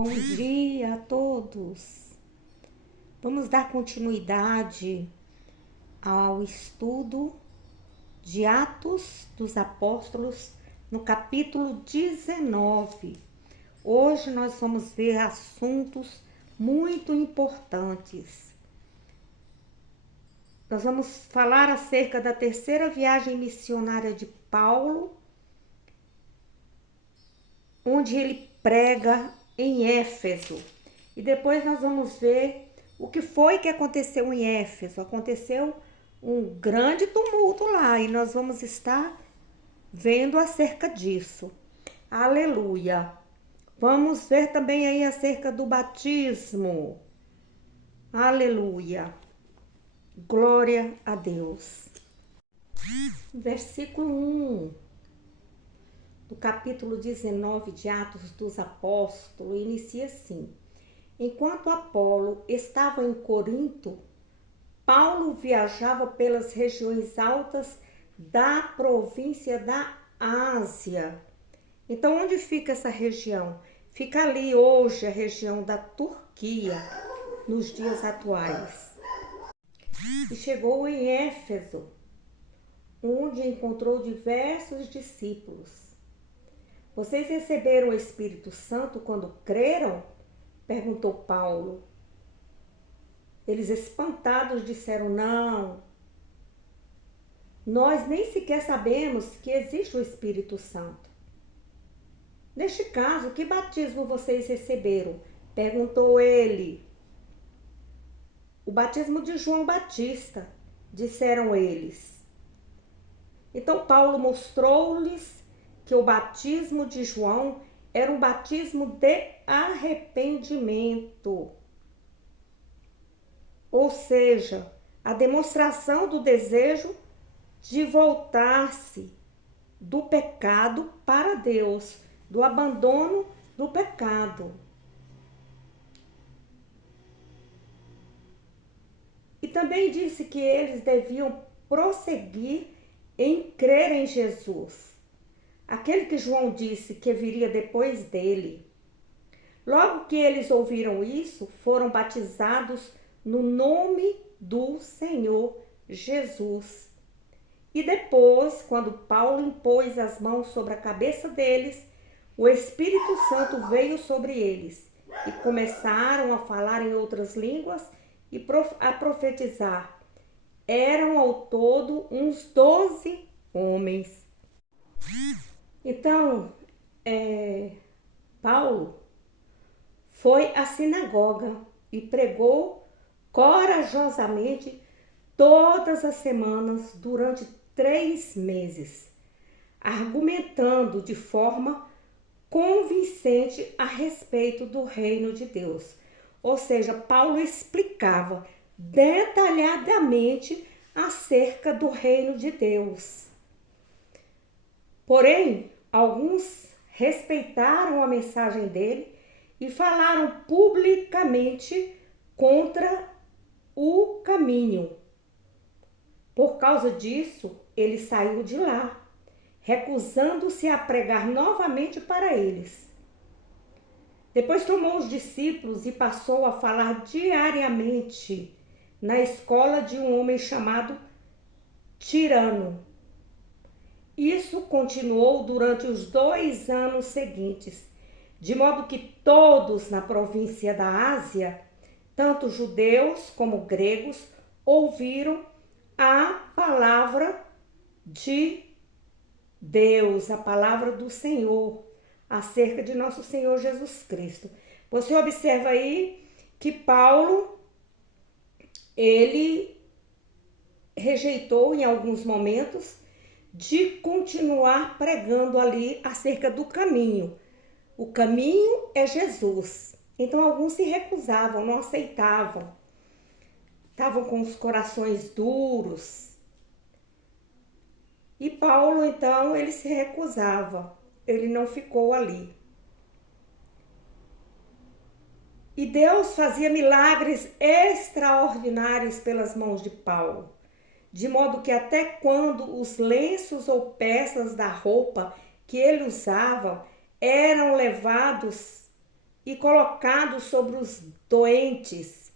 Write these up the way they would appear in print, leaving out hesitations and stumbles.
Bom dia a todos. Vamos dar continuidade ao estudo de Atos dos Apóstolos no capítulo 19. Hoje nós vamos ver assuntos muito importantes. Nós vamos falar acerca da terceira viagem missionária de Paulo, onde ele prega em Éfeso. E depois nós vamos ver o que foi que aconteceu em Éfeso. Aconteceu um grande tumulto lá e nós vamos estar vendo acerca disso. Aleluia! Vamos ver também aí acerca do batismo. Aleluia! Glória a Deus. Versículo 1 do capítulo 19 de Atos dos Apóstolos inicia assim: Enquanto Apolo estava em Corinto, Paulo viajava pelas regiões altas da província da Ásia. Então, onde fica essa região? Fica ali hoje a região da Turquia, nos dias atuais. E chegou em Éfeso, onde encontrou diversos discípulos. Vocês receberam o Espírito Santo quando creram? Perguntou Paulo. Eles, espantados, disseram: não, nós nem sequer sabemos que existe o Espírito Santo. Neste caso, que batismo vocês receberam? Perguntou ele. O batismo de João Batista, disseram eles. Então Paulo mostrou-lhes que o batismo de João era um batismo de arrependimento. Ou seja, a demonstração do desejo de voltar-se do pecado para Deus, do abandono do pecado. E também disse que eles deviam prosseguir em crer em Jesus, aquele que João disse que viria depois dele. Logo que eles ouviram isso, foram batizados no nome do Senhor Jesus. E depois, quando Paulo impôs as mãos sobre a cabeça deles, o Espírito Santo veio sobre eles e começaram a falar em outras línguas e a profetizar. Eram ao todo uns 12 homens. Então, Paulo foi à sinagoga e pregou corajosamente todas as semanas durante 3 meses, argumentando de forma convincente a respeito do reino de Deus. Ou seja, Paulo explicava detalhadamente acerca do reino de Deus. Porém, alguns respeitaram a mensagem dele e falaram publicamente contra o caminho. Por causa disso, ele saiu de lá, recusando-se a pregar novamente para eles. Depois tomou os discípulos e passou a falar diariamente na escola de um homem chamado Tirano. Isso continuou durante os 2 anos seguintes, de modo que todos na província da Ásia, tanto judeus como gregos, ouviram a palavra de Deus, a palavra do Senhor, acerca de nosso Senhor Jesus Cristo. Você observa aí que Paulo, ele rejeitou em alguns momentos de continuar pregando ali acerca do caminho. O caminho é Jesus. Então alguns se recusavam, não aceitavam. Estavam com os corações duros. E Paulo, então, ele se recusava. Ele não ficou ali. E Deus fazia milagres extraordinários pelas mãos de Paulo, de modo que até quando os lenços ou peças da roupa que ele usava eram levados e colocados sobre os doentes.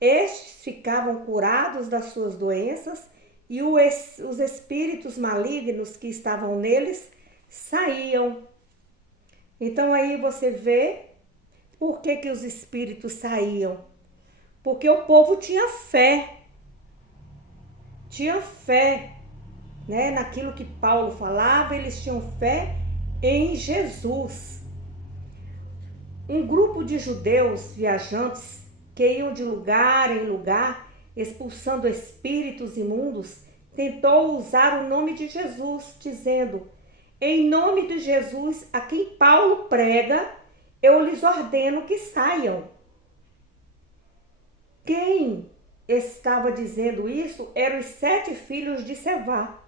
Estes ficavam curados das suas doenças e os espíritos malignos que estavam neles saíam. Então aí você vê por que os espíritos saíam. Porque o povo tinha fé. Tinha fé, né? Naquilo que Paulo falava, eles tinham fé em Jesus. Um grupo de judeus viajantes que iam de lugar em lugar, expulsando espíritos imundos, tentou usar o nome de Jesus, dizendo: em nome de Jesus, a quem Paulo prega, eu lhes ordeno que saiam. Quem estava dizendo isso eram os 7 filhos de Sevá,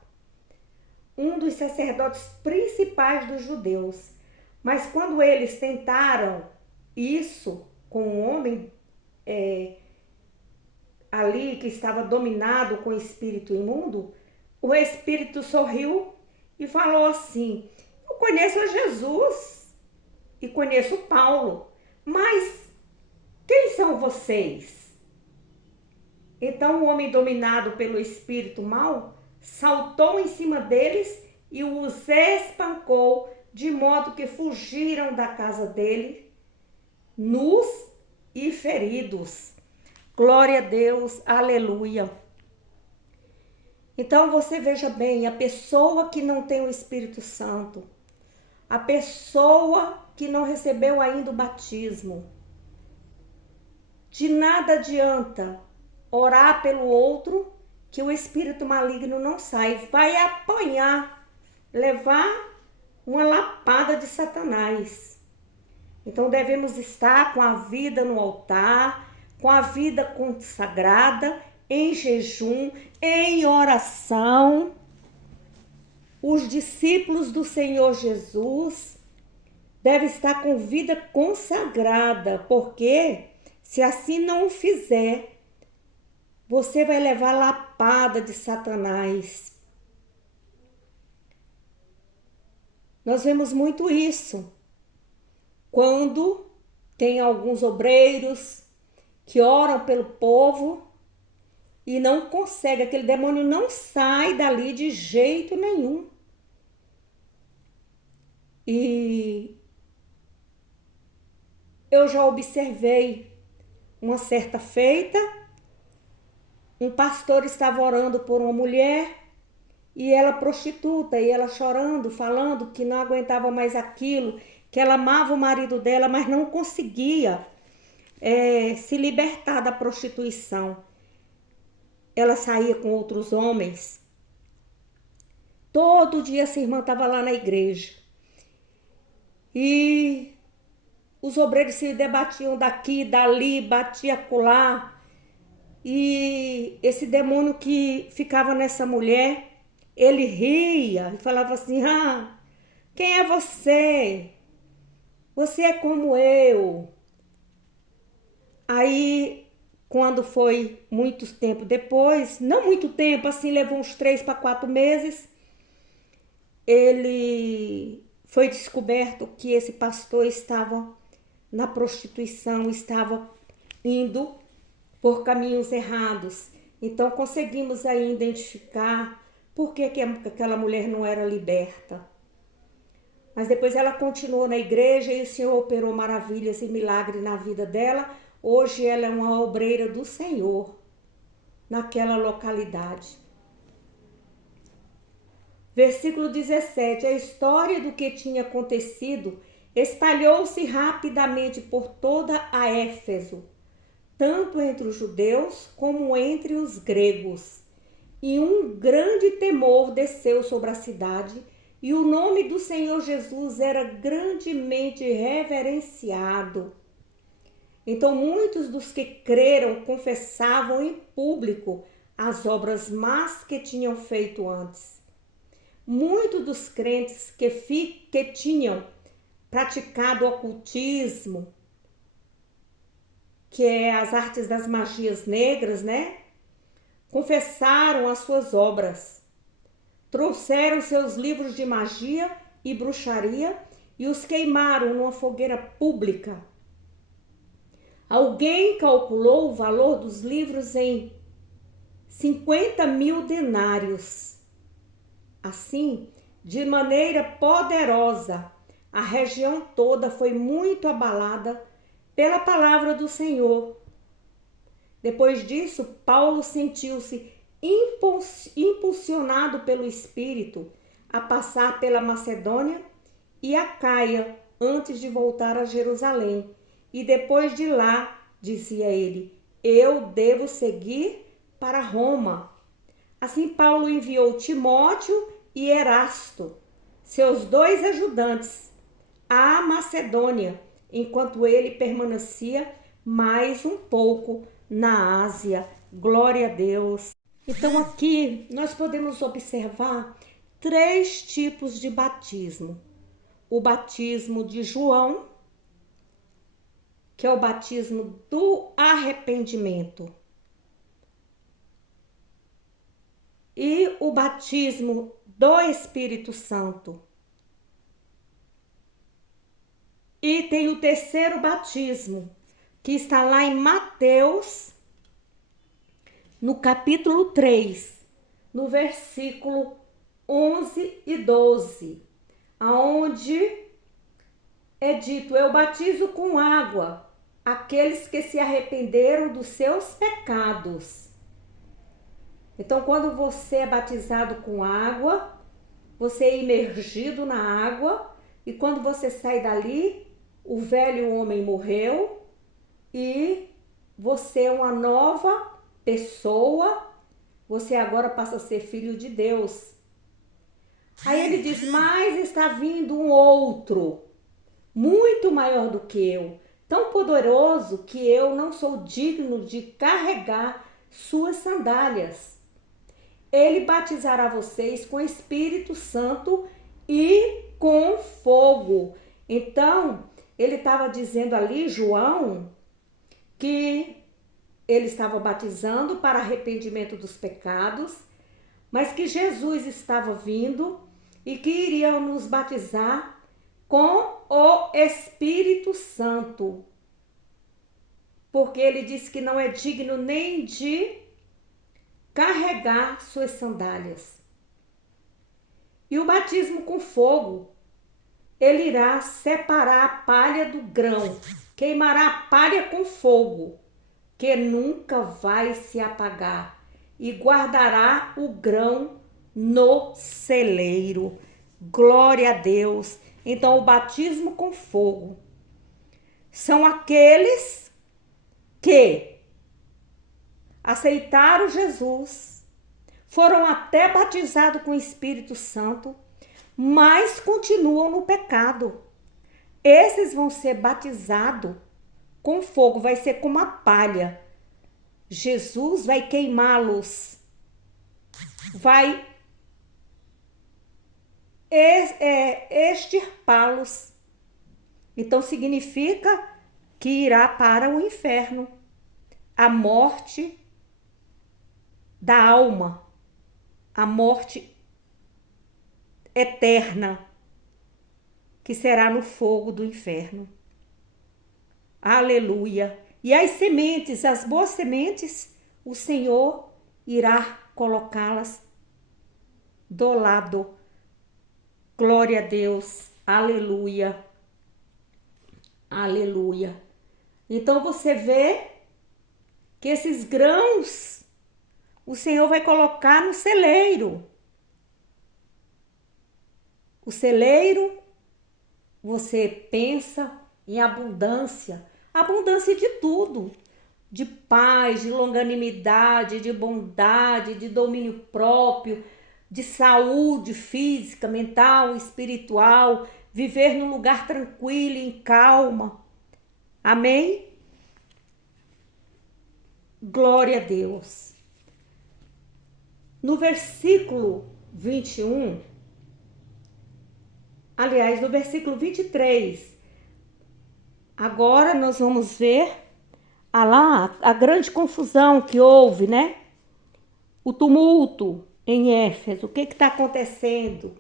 um dos sacerdotes principais dos judeus. Mas quando eles tentaram isso com um homem ali que estava dominado com espírito imundo, o espírito sorriu e falou assim: eu conheço a Jesus e conheço Paulo, mas quem são vocês? Então o homem dominado pelo espírito mau saltou em cima deles e os espancou, de modo que fugiram da casa dele, nus e feridos. Glória a Deus, aleluia. Então você veja bem, a pessoa que não tem o Espírito Santo, a pessoa que não recebeu ainda o batismo, de nada adianta orar pelo outro, que o espírito maligno não sai, vai apanhar, levar uma lapada de Satanás. Então devemos estar com a vida no altar, com a vida consagrada, em jejum, em oração. Os discípulos do Senhor Jesus devem estar com vida consagrada, porque se assim não o fizer, você vai levar lapada de Satanás. Nós vemos muito isso quando tem alguns obreiros que oram pelo povo e não consegue, aquele demônio não sai dali de jeito nenhum. E eu já observei uma certa feita, um pastor estava orando por uma mulher e ela prostituta, e ela chorando, falando que não aguentava mais aquilo, que ela amava o marido dela, mas não conseguia se libertar da prostituição. Ela saía com outros homens. Todo dia essa irmã estava lá na igreja. E os obreiros se debatiam daqui, dali, batia acolá. E esse demônio que ficava nessa mulher, ele ria e falava assim: ah, quem é você? Você é como eu. Aí, quando foi muito tempo depois, não muito tempo, assim, levou uns 3 para 4 meses, ele foi descoberto que esse pastor estava na prostituição, estava indo por caminhos errados. Então conseguimos aí identificar por que aquela mulher não era liberta. Mas depois ela continuou na igreja e o Senhor operou maravilhas e milagres na vida dela. Hoje ela é uma obreira do Senhor naquela localidade. Versículo 17. A história do que tinha acontecido espalhou-se rapidamente por toda a Éfeso, tanto entre os judeus como entre os gregos. E um grande temor desceu sobre a cidade, e o nome do Senhor Jesus era grandemente reverenciado. Então muitos dos que creram confessavam em público as obras más que tinham feito antes. Muitos dos crentes que tinham praticado ocultismo, que é as artes das magias negras, né? Confessaram as suas obras, trouxeram seus livros de magia e bruxaria e os queimaram numa fogueira pública. Alguém calculou o valor dos livros em 50.000 denários. Assim, de maneira poderosa, a região toda foi muito abalada pela palavra do Senhor. Depois disso, Paulo sentiu-se impulsionado pelo Espírito a passar pela Macedônia e Acaia antes de voltar a Jerusalém. E depois de lá, dizia ele, eu devo seguir para Roma. Assim, Paulo enviou Timóteo e Erasto, seus 2 ajudantes, à Macedônia, enquanto ele permanecia mais um pouco na Ásia. Glória a Deus. Então aqui nós podemos observar 3 tipos de batismo. O batismo de João, que é o batismo do arrependimento. E o batismo do Espírito Santo. E tem o terceiro batismo, que está lá em Mateus, no capítulo 3, no versículo 11 e 12, aonde é dito, eu batizo com água aqueles que se arrependeram dos seus pecados. Então, quando você é batizado com água, você é imergido na água, e quando você sai dali, o velho homem morreu e você é uma nova pessoa, você agora passa a ser filho de Deus. Aí ele diz, mas está vindo um outro, muito maior do que eu, tão poderoso que eu não sou digno de carregar suas sandálias. Ele batizará vocês com Espírito Santo e com fogo. Então, ele estava dizendo ali, João, que ele estava batizando para arrependimento dos pecados, mas que Jesus estava vindo e que iria nos batizar com o Espírito Santo. Porque ele disse que não é digno nem de carregar suas sandálias. E o batismo com fogo, ele irá separar a palha do grão, queimará a palha com fogo, que nunca vai se apagar, e guardará o grão no celeiro. Glória a Deus. Então, o batismo com fogo são aqueles que aceitaram Jesus, foram até batizados com o Espírito Santo, mas continuam no pecado. Esses vão ser batizados com fogo, vai ser como a palha. Jesus vai queimá-los, vai extirpá-los. Então significa que irá para o inferno, a morte da alma, a morte eterna, que será no fogo do inferno. Aleluia. E as sementes, as boas sementes, o Senhor irá colocá-las do lado. Glória a Deus. Aleluia. Aleluia. Então você vê que esses grãos o Senhor vai colocar no celeiro. O celeiro, você pensa em abundância, abundância de tudo, de paz, de longanimidade, de bondade, de domínio próprio, de saúde física, mental, espiritual, viver num lugar tranquilo e em calma. Amém? Glória a Deus. No versículo 21, aliás, no versículo 23, agora nós vamos ver a grande confusão que houve, né? O tumulto em Éfeso, o que está acontecendo?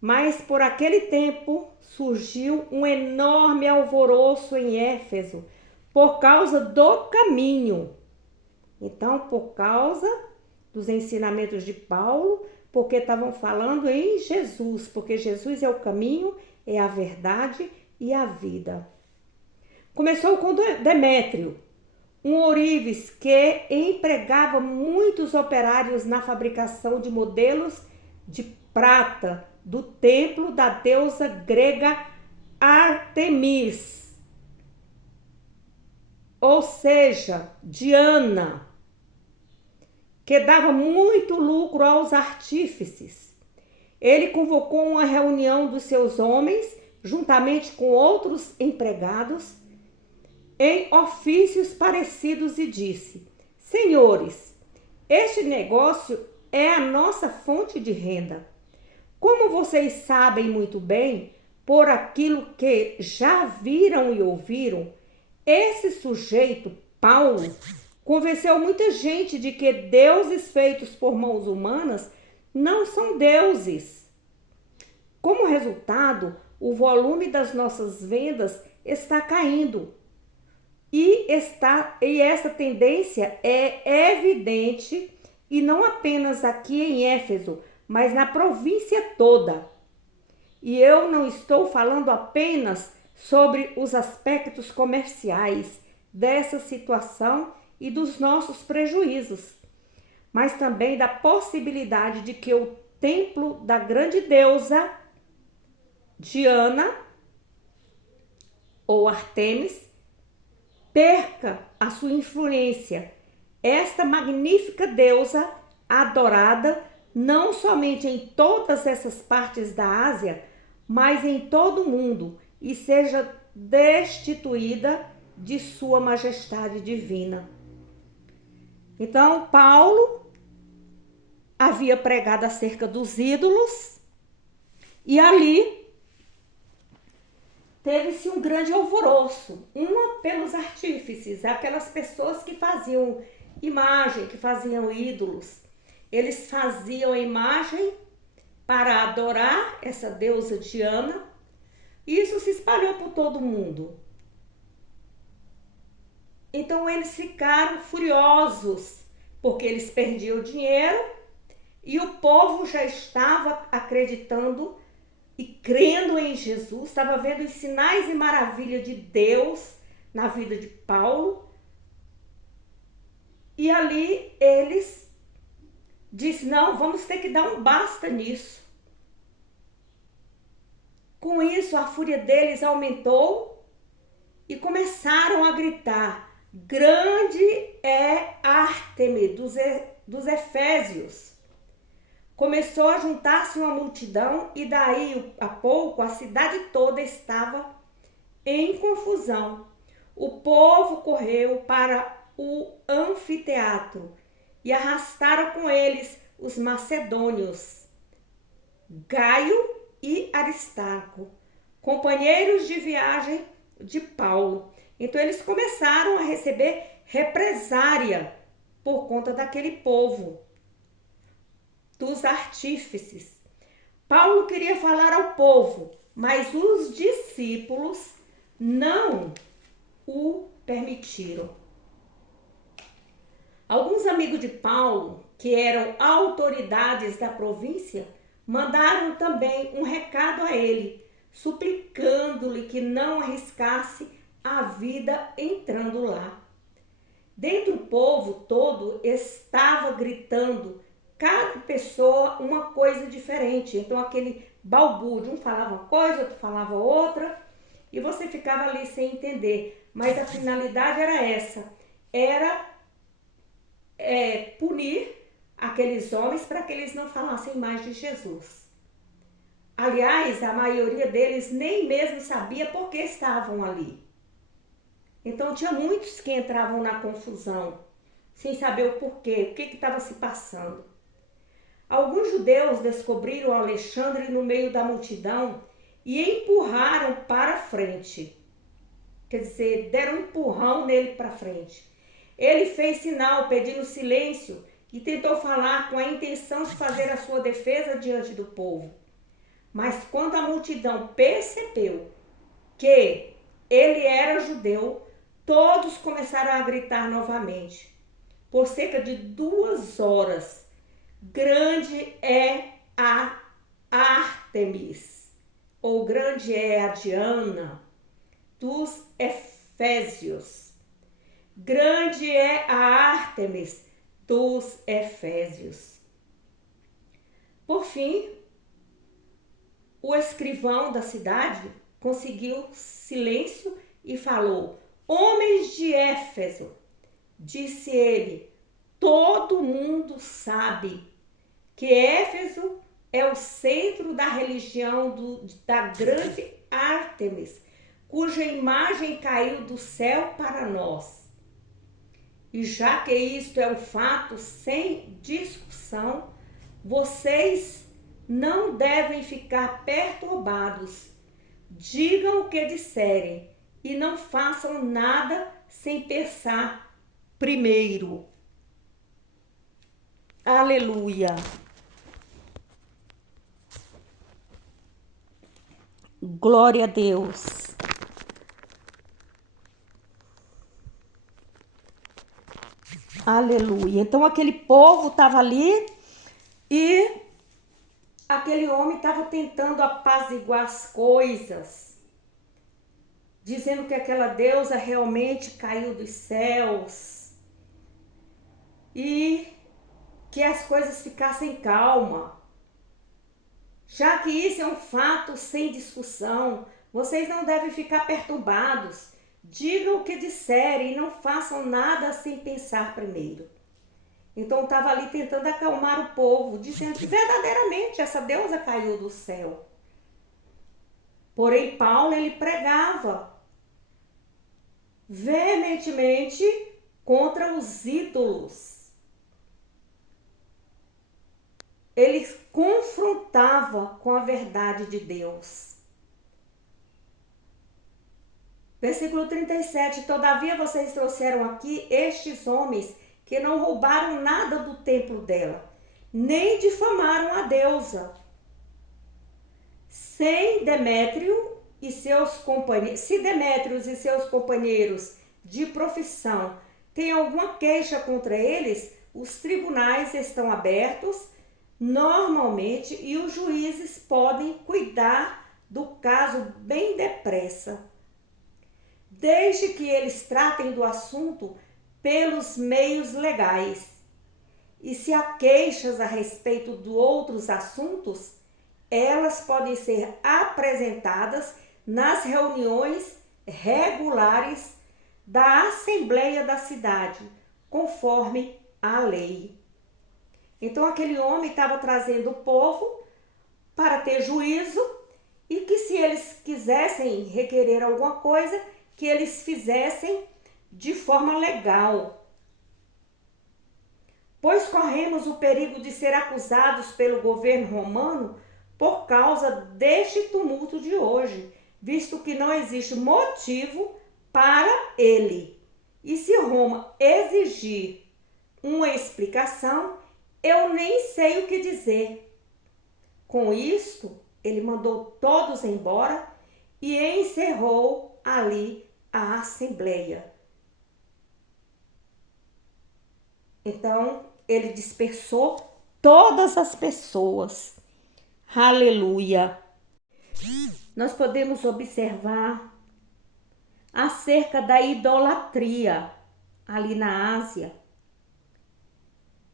Mas por aquele tempo surgiu um enorme alvoroço em Éfeso por causa do caminho. Então, por causa dos ensinamentos de Paulo, porque estavam falando em Jesus, porque Jesus é o caminho, é a verdade e a vida. Começou com Demétrio, um ourives que empregava muitos operários na fabricação de modelos de prata do templo da deusa grega Artemis, ou seja, Diana, que dava muito lucro aos artífices. Ele convocou uma reunião dos seus homens, juntamente com outros empregados, em ofícios parecidos e disse: Senhores, este negócio é a nossa fonte de renda. Como vocês sabem muito bem, por aquilo que já viram e ouviram, esse sujeito, Paulo, convenceu muita gente de que deuses feitos por mãos humanas não são deuses. Como resultado, o volume das nossas vendas está caindo. E essa tendência é evidente, e não apenas aqui em Éfeso, mas na província toda. E eu não estou falando apenas sobre os aspectos comerciais dessa situação e dos nossos prejuízos, mas também da possibilidade de que o templo da grande deusa Diana ou Artemis perca a sua influência. Esta magnífica deusa adorada não somente em todas essas partes da Ásia, mas em todo o mundo, e seja destituída de sua majestade divina. Então, Paulo havia pregado acerca dos ídolos e ali teve-se um grande alvoroço, pelos artífices, aquelas pessoas que faziam imagem, que faziam ídolos. Eles faziam a imagem para adorar essa deusa Diana, e isso se espalhou por todo mundo. Então eles ficaram furiosos, porque eles perdiam dinheiro e o povo já estava acreditando e crendo em Jesus, estava vendo os sinais e maravilhas de Deus na vida de Paulo. E ali eles disseram: não, vamos ter que dar um basta nisso. Com isso, a fúria deles aumentou e começaram a gritar: grande é Árteme dos Efésios. Começou a juntar-se uma multidão e daí a pouco a cidade toda estava em confusão. O povo correu para o anfiteatro e arrastaram com eles os macedônios, Gaio e Aristarco, companheiros de viagem de Paulo. Então eles começaram a receber represária por conta daquele povo, dos artífices. Paulo queria falar ao povo, mas os discípulos não o permitiram. Alguns amigos de Paulo, que eram autoridades da província, mandaram também um recado a ele, suplicando-lhe que não arriscasse a vida entrando lá. Dentro do povo todo estava gritando, cada pessoa uma coisa diferente. Então aquele balbúrdio, um falava uma coisa, outro falava outra, e você ficava ali sem entender. Mas a finalidade era essa, era punir aqueles homens para que eles não falassem mais de Jesus. Aliás, a maioria deles nem mesmo sabia por que estavam ali. Então tinha muitos que entravam na confusão, sem saber o porquê, o que estava se passando. Alguns judeus descobriram Alexandre no meio da multidão e empurraram para frente. Quer dizer, deram um empurrão nele para frente. Ele fez sinal pedindo silêncio e tentou falar com a intenção de fazer a sua defesa diante do povo. Mas quando a multidão percebeu que ele era judeu, todos começaram a gritar novamente. Por cerca de 2 horas, grande é a Ártemis, ou grande é a Diana dos Efésios. Grande é a Ártemis dos Efésios. Por fim, o escrivão da cidade conseguiu silêncio e falou: homens de Éfeso, disse ele, todo mundo sabe que Éfeso é o centro da religião da grande Ártemis, cuja imagem caiu do céu para nós. E já que isto é um fato sem discussão, vocês não devem ficar perturbados. Digam o que disserem e não façam nada sem pensar primeiro. Aleluia! Glória a Deus! Aleluia! Então aquele povo estava ali e aquele homem estava tentando apaziguar as coisas, dizendo que aquela deusa realmente caiu dos céus e que as coisas ficassem calma. Já que isso é um fato sem discussão, vocês não devem ficar perturbados. Digam o que disserem e não façam nada sem pensar primeiro. Então estava ali tentando acalmar o povo, dizendo que verdadeiramente essa deusa caiu do céu. Porém, Paulo, ele pregava veementemente contra os ídolos. Ele confrontava com a verdade de Deus. Versículo 37, todavia vocês trouxeram aqui estes homens que não roubaram nada do templo dela, nem difamaram a deusa. Se Demétrios e seus companheiros de profissão têm alguma queixa contra eles, os tribunais estão abertos normalmente e os juízes podem cuidar do caso bem depressa, desde que eles tratem do assunto pelos meios legais. E se há queixas a respeito de outros assuntos, elas podem ser apresentadas nas reuniões regulares da Assembleia da cidade, conforme a lei. Então aquele homem estava trazendo o povo para ter juízo e que se eles quisessem requerer alguma coisa, que eles fizessem de forma legal. Pois corremos o perigo de ser acusados pelo governo romano por causa deste tumulto de hoje, visto que não existe motivo para ele. E se Roma exigir uma explicação, eu nem sei o que dizer. Com isto, ele mandou todos embora e encerrou ali a assembleia. Então, ele dispersou todas as pessoas. Aleluia! Nós podemos observar acerca da idolatria ali na Ásia.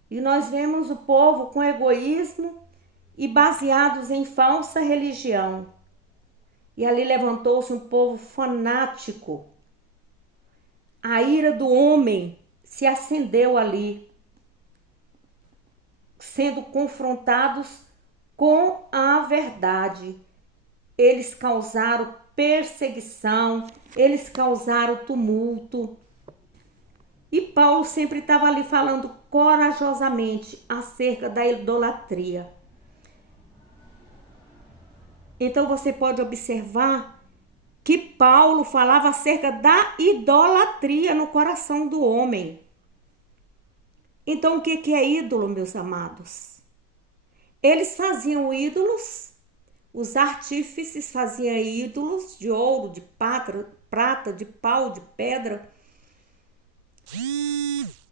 E nós vemos o povo com egoísmo e baseados em falsa religião. E ali levantou-se um povo fanático. A ira do homem se acendeu ali, sendo confrontados com a verdade. Eles causaram perseguição, eles causaram tumulto. E Paulo sempre estava ali falando corajosamente acerca da idolatria. Então você pode observar que Paulo falava acerca da idolatria no coração do homem. Então o que é ídolo, meus amados? Eles faziam ídolos os artífices faziam ídolos de ouro, de prata, de pau, de pedra.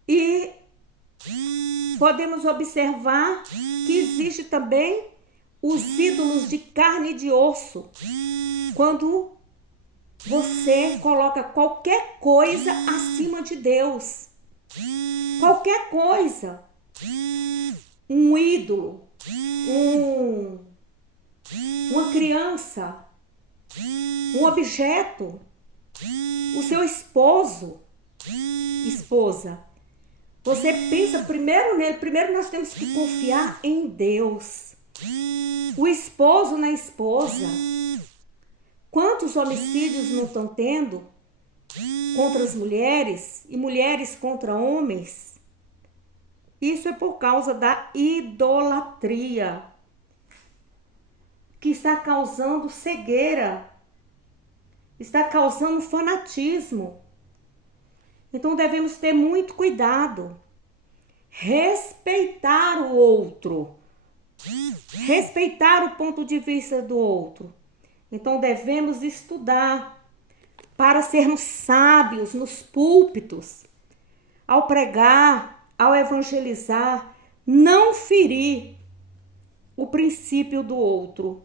E podemos observar que existe também os ídolos de carne e de osso. Quando você coloca qualquer coisa acima de Deus. Qualquer coisa. Um ídolo. Uma criança. Um objeto. O seu esposo. Esposa. Você pensa primeiro nele. Primeiro nós temos que confiar em Deus. O esposo na esposa. Quantos homicídios não estão tendo contra as mulheres e mulheres contra homens? Isso é por causa da idolatria, que está causando cegueira, está causando fanatismo. Então devemos ter muito cuidado, respeitar o outro, respeitar o ponto de vista do outro. Então devemos estudar para sermos sábios nos púlpitos, ao pregar, ao evangelizar, não ferir o princípio do outro.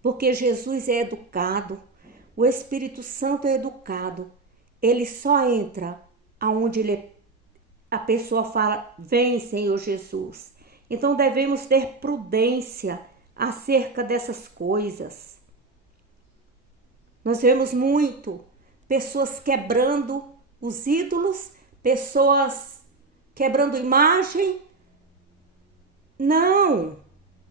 Porque Jesus é educado, o Espírito Santo é educado. Ele só entra aonde a pessoa fala, vem Senhor Jesus. Então devemos ter prudência acerca dessas coisas. Nós vemos muito pessoas quebrando os ídolos, pessoas quebrando imagem. Não,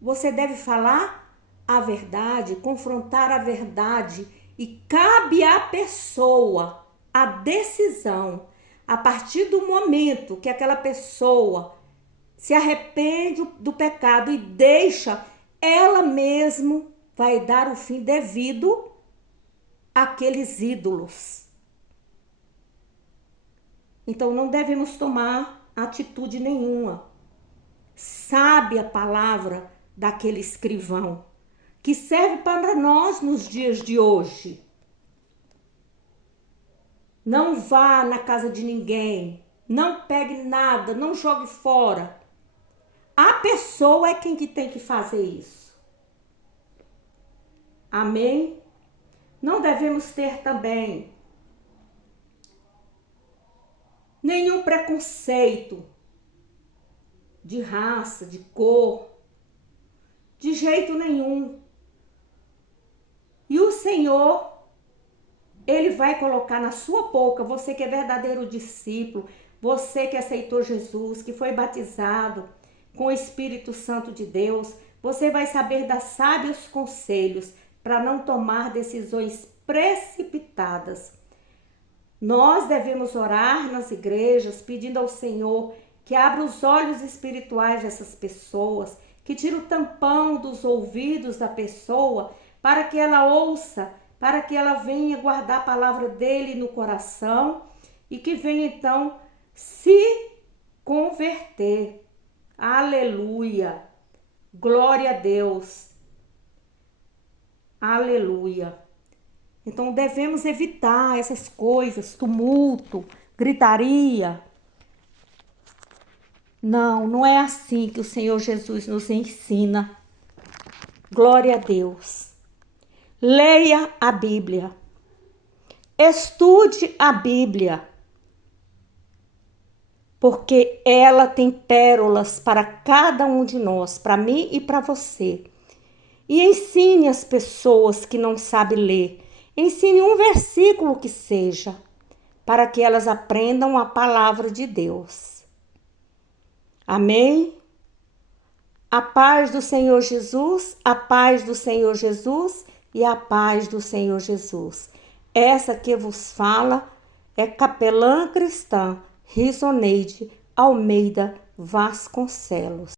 você deve falar a verdade, confrontar a verdade, e cabe à pessoa a decisão. A partir do momento que aquela pessoa se arrepende do pecado e deixa, ela mesma vai dar o fim devido àqueles ídolos. Então não devemos tomar atitude nenhuma. Sabe a palavra daquele escrivão, que serve para nós nos dias de hoje. Não vá na casa de ninguém, não pegue nada, não jogue fora. A pessoa é quem que tem que fazer isso. Amém? Não devemos ter também nenhum preconceito de raça, de cor, de jeito nenhum. E o Senhor, Ele vai colocar na sua boca, você que é verdadeiro discípulo, você que aceitou Jesus, que foi batizado com o Espírito Santo de Deus, você vai saber dar sábios conselhos para não tomar decisões precipitadas. Nós devemos orar nas igrejas, pedindo ao Senhor que abra os olhos espirituais dessas pessoas, que tire o tampão dos ouvidos da pessoa, para que ela ouça, para que ela venha guardar a palavra dele no coração e que venha então se converter. Aleluia! Glória a Deus! Aleluia! Então devemos evitar essas coisas, tumulto, gritaria. Não, não é assim que o Senhor Jesus nos ensina. Glória a Deus. Leia a Bíblia. Estude a Bíblia. Porque ela tem pérolas para cada um de nós, para mim e para você. E ensine as pessoas que não sabem ler. Ensine um versículo que seja, para que elas aprendam a palavra de Deus. Amém? A paz do Senhor Jesus, a paz do Senhor Jesus e a paz do Senhor Jesus. Essa que vos fala é capelã cristã Risoneide Almeida Vasconcelos.